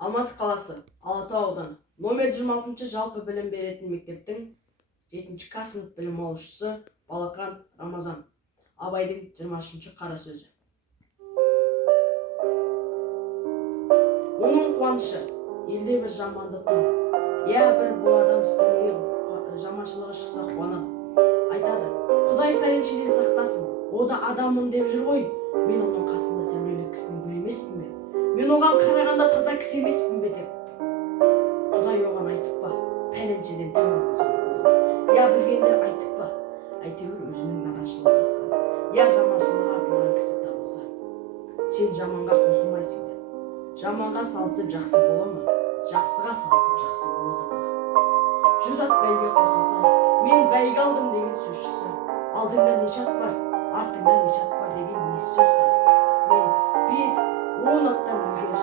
Алматы қаласы, Алатау ауданы, номер 26 жалпы білім беретін мектептің 7-ші К сынып білім алушысы Балақан Рамазан. Абайдың 23-ші қара сөзі. Оның қуанышы, елде бір жаманды тым. Бір бұл адам істемеген жаманшылығы шықса қуанады. Айтады, Құдай пәленшеден сақтасын, о да адаммын деп жүр ғой. Мен оның қасында сәулелі кісінің бірі емеспін бе? Мен оған қарағанда таза кісі емеспін бе деп. Құдай оған айтып па, пәленшеден тәуір болсын. Білгендер айтып па, әйтеуір өзінің наданшылығы асқан. Жаманшылығы артылған кісі табылса. Сен жаманға қосылмайсың деп. Жаманға салысып жақсы бола ма? Жақсыға салысып жақсы болады да. 100 ат бәйге қосылса, мен бәйге алдым деген сөз шықса, алдыңда неше ат бар, артыңда неше ат бар деген не сөз бар? Мен 5-10 аттан ілгері